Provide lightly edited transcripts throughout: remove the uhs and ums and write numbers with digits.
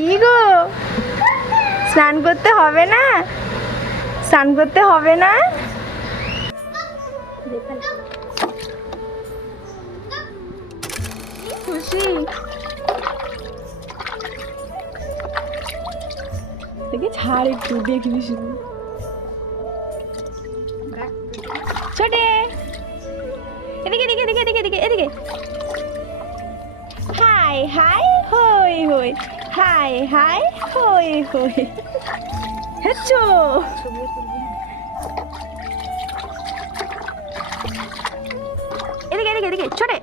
কি গো, স্নান করতে হবে না? স্নান করতে হবে না? খুশি দেখে ছাড়, একটু দেখবি শুধু। ছোটে এদিকে এদিকে এদিকে এদিকে এদিকে এদিকে। হাই হাই হই হই, হাই হাই হই হই। হেচ্ছো এদিকে এদিকে এদিকে। ছোটে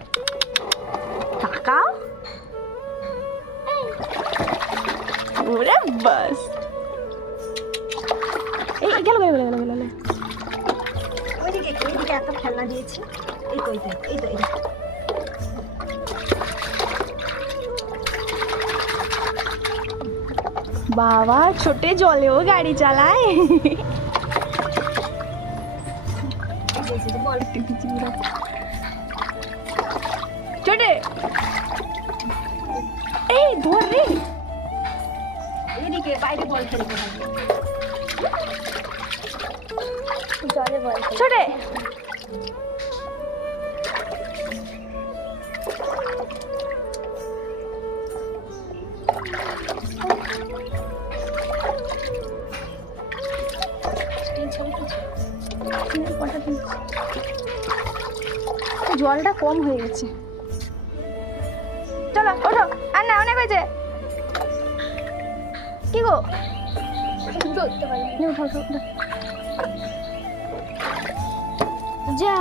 তাকাও। ওরে বাস, এই গেল গেল গেল গেল গেল। ওইদিকে ওইদিকে এত খেলনা দিয়েছি। এই তো এই তো এই তো এই তো। বাবা ছোটে জলেও গাড়ি চালায়। বল ছোটে এই ধর রে। এদিকে বাইরে বল খেলতে হবে। জলে বল খেলতে। ছোটে জলটা কম হয়ে গেছে। চলো ওঠো, আর না অনেক হয়েছে। কি গো ধরতে পারি উঠো উঠো উঠো। যা